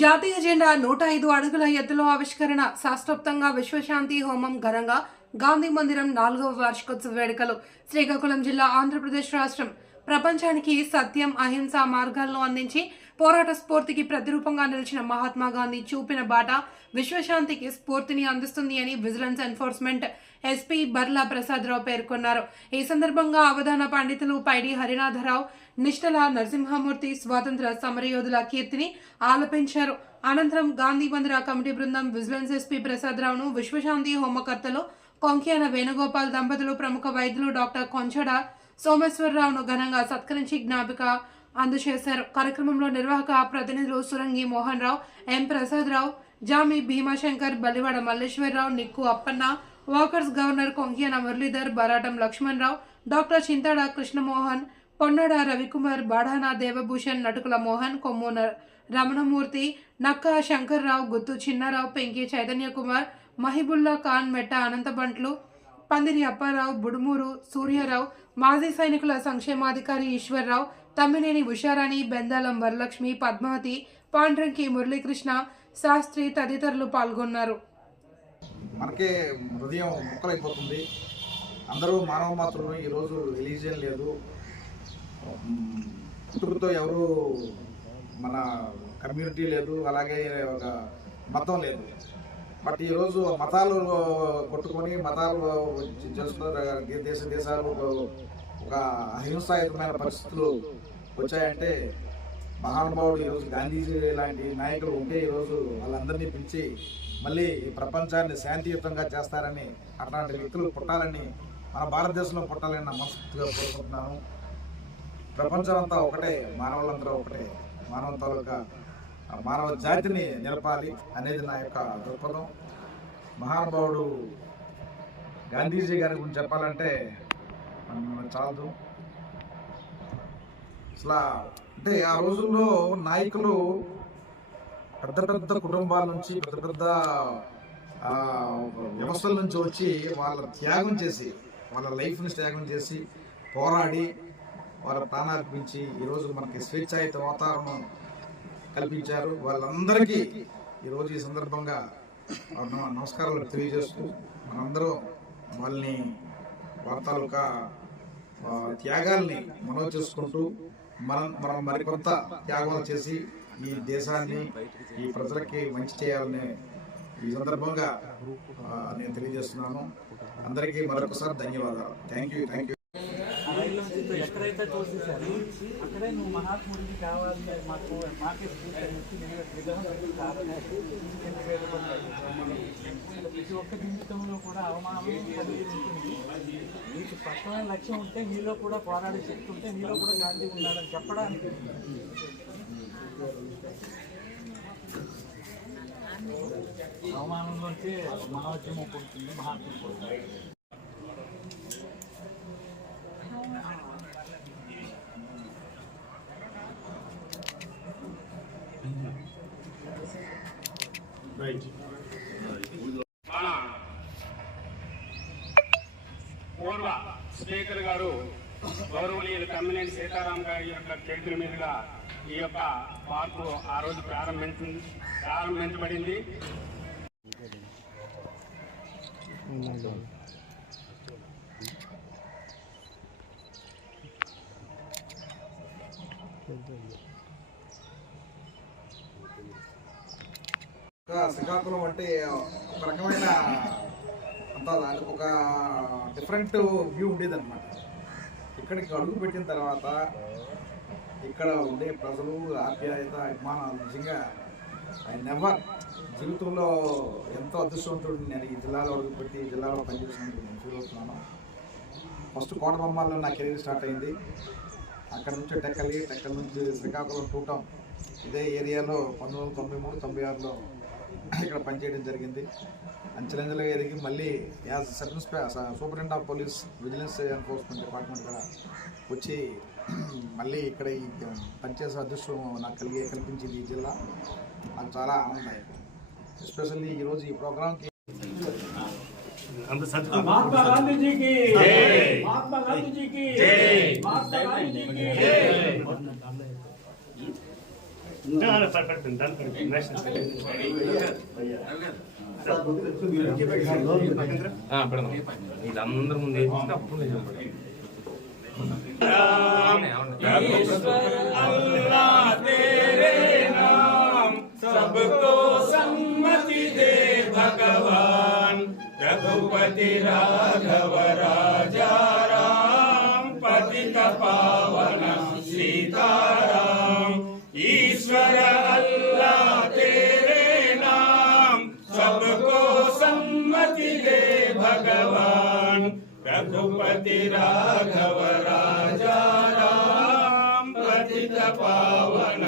జాతీయ జెండా 105 అడుగుల ఎత్తులో ఆవిష్కరణ, శాస్త్రోక్తంగా విశ్వశాంతి హోమం ఘనంగా గాంధీ మందిరం 4వ వార్షికోత్సవ వేడుకలు. శ్రీకాకుళం జిల్లా, ఆంధ్రప్రదేశ్ రాష్ట్రం ప్రపంచానికి సత్యం, అహింస మార్గాలను అందించి పోరాట స్ఫూర్తికి ప్రతిరూపంగా నిలిచిన మహాత్మా గాంధీ చూపిన బాట విశ్వశాంతికి స్ఫూర్తిని అందిస్తుంది అని vigilance enforcement SP Barla Prasadarao పేర్కొన్నారు. ఈ సందర్భంగా అవధాన పండితులు పైడి హరినాథరావు, నిష్టల నరసింహమూర్తి స్వాతంత్ర సమరయోధుల కీర్తిని ఆలపించారు. అనంతరం గాంధీ మందిర కమిటీ బృందం విజిలెన్స్ ఎస్పీ ప్రసాదరావును విశ్వశాంతి హోమకర్తలు కొంక్యాన వేణుగోపాల్ దంపతులు, ప్రముఖ వైద్యులు డాక్టర్ కొంచడ సోమేశ్వరరావును ఘనంగా సత్కరించి జ్ఞాపిక అందజేశారు. కార్యక్రమంలో నిర్వాహక ప్రతినిధులు Surangi Mohan Rao, M Prasadarao, Jami Bhimashankar, Balivada Malleswararao, Nikku Appanna, walkers governor Konkyana Muralidhar, Baratam Lakshmanarao, doctor Chintada Krishnamohan, Ponnada Ravikumar, Badhana Devabhushan, Natukula Mohan, Kommu Ramanamurthy, Nakka Shankarrao, Guttu Chinnarao, Penki Chaitanya Kumar, Mahibulla Khan, Metta Anantabantlu, పందిరి అప్పారావు, బుడుమూరు సూర్యారావు, మాజీ సైనికుల సంక్షేమాధికారి ఈశ్వర్రావు, తమ్మినేని ఉషారాణి, బెందాలం వరలక్ష్మి, పద్మావతి, పాండ్రంకి మురళీకృష్ణ శాస్త్రి తదితరులు పాల్గొన్నారు. మనకే హృదయం ముక్కలైపోతుంది. అందరూ మానవ మాత్రులు. ఈరోజు రిలీజియన్ లేదు, పుట్టుకతో ఎవరు మన కమ్యూనిటీ లేదు, అలాగే ఒక మతం లేదు. బట్ ఈరోజు మతాలు కొట్టుకొని మతాలు చేస్తున్నారు. దేశాలు ఒక అహింసాయుతమైన పరిస్థితులు వచ్చాయంటే మహానుభావుడు ఈరోజు గాంధీజీ లాంటి నాయకులు ఉంటే ఈరోజు వాళ్ళందరినీ పిలిచి మళ్ళీ ఈ ప్రపంచాన్ని శాంతియుతంగా చేస్తారని, అట్లాంటి వ్యక్తులు పుట్టాలని, మన భారతదేశంలో పుట్టాలని నా మనస్ఫూర్తిగా కోరుకుంటున్నాను. ప్రపంచం అంతా ఒకటే, మానవులంతా ఒకటే, మానవ జాతిని నిలపాలి అనేది నా యొక్క దృక్పథం. మహానుభావుడు గాంధీజీ గారి గురించి చెప్పాలంటే చాలదు. అసలు అంటే ఆ రోజుల్లో నాయకులు పెద్ద పెద్ద కుటుంబాల నుంచి, పెద్ద పెద్ద వ్యవస్థల నుంచి వచ్చి వాళ్ళ త్యాగం చేసి, వాళ్ళ లైఫ్ని త్యాగం చేసి పోరాడి వాళ్ళ ప్రాణార్పించి ఈరోజు మనకి స్వేచ్ఛాయుత వాతావరణం కల్పించారు. వాళ్ళందరికీ ఈరోజు ఈ సందర్భంగా నమస్కారాలు తెలియజేస్తూ మనందరూ వాళ్ళని తాలూకా త్యాగాల్ని మనవి చేసుకుంటూ మనం మరికొంత త్యాగాలు చేసి ఈ దేశాన్ని, ఈ ప్రజలకి మంచి చేయాలని ఈ సందర్భంగా నేను తెలియజేస్తున్నాను. అందరికీ మరొకసారి ధన్యవాదాలు. Thank you. ఎక్కడైతే చూసేసారు అక్కడే నువ్వు మహాత్ముడికి కావాలి, మాకే ప్రతి ఒక్క జీవితంలో కూడా అవమానం కలిగి ఉంటుంది. నీకు స్పష్టమైన లక్ష్యం ఉంటే, నీలో కూడా పోరాడే శక్తి ఉంటే, నీలో కూడా గాంధీ ఉన్నాడని చెప్పడానికి అవమానంలోంచి మానవత్యము పుడుతుంది, మహాత్ముడు పుడుతుంది. పూర్వ స్పీకర్ గారు గౌరవనీయులు తమ్మినేని సీతారాం గారి యొక్క చేతుల మీదుగా ఈ యొక్క పార్కు ఆ రోజు ప్రారంభించబడింది. శ్రీకాకుళం అంటే ఒక రకమైన అంత ఒక డిఫరెంట్ వ్యూ ఉండేదన్నమాట. ఇక్కడికి అడుగు పెట్టిన తర్వాత ఇక్కడ ఉండే ప్రజలు ఆప్యాయత, అభిమానాలు నిజంగా నెవర్ జీవితంలో ఎంతో అదృష్టవంతుడు. నేను ఈ జిల్లాలో అడుగుపెట్టి ఈ జిల్లాలో పనిచేసినందుకు నేను ఫీల్ అవుతున్నాను. ఫస్ట్ కోటబొమ్మల్లో నా కెరీర్ స్టార్ట్ అయింది. అక్కడ నుంచి టెక్కల్ నుంచి శ్రీకాకుళం టూటం ఇదే ఏరియాలో 1993-96లో ఇక్కడ పనిచేయడం జరిగింది. అంచెలంచెలుగా ఎదిగి మళ్ళీ as superintendent of police vigilance enforcement department వచ్చి మళ్ళీ ఇక్కడ ఈ పనిచేసే అదృష్టం నాకు కల్పించింది ఈ జిల్లా. నాకు చాలా ఆనందదాయకం. ఎస్పెషల్లీ ఈరోజు ఈ ప్రోగ్రామ్కి महात्मा गांधी जी की जय, महात्मा गांधी जी की जय, महात्मा गांधी जी की जय। వీళ్ళందరూ ముందు వేసి అప్పుడు सबको सम्मति दे भगवान रघुपति राघव राजा राम पतित पावन सीताराम ईश्वर अल्लाह तेरे नाम सबको सम्मति दे भगवान रघुपति राघव राजा राम पतित पावन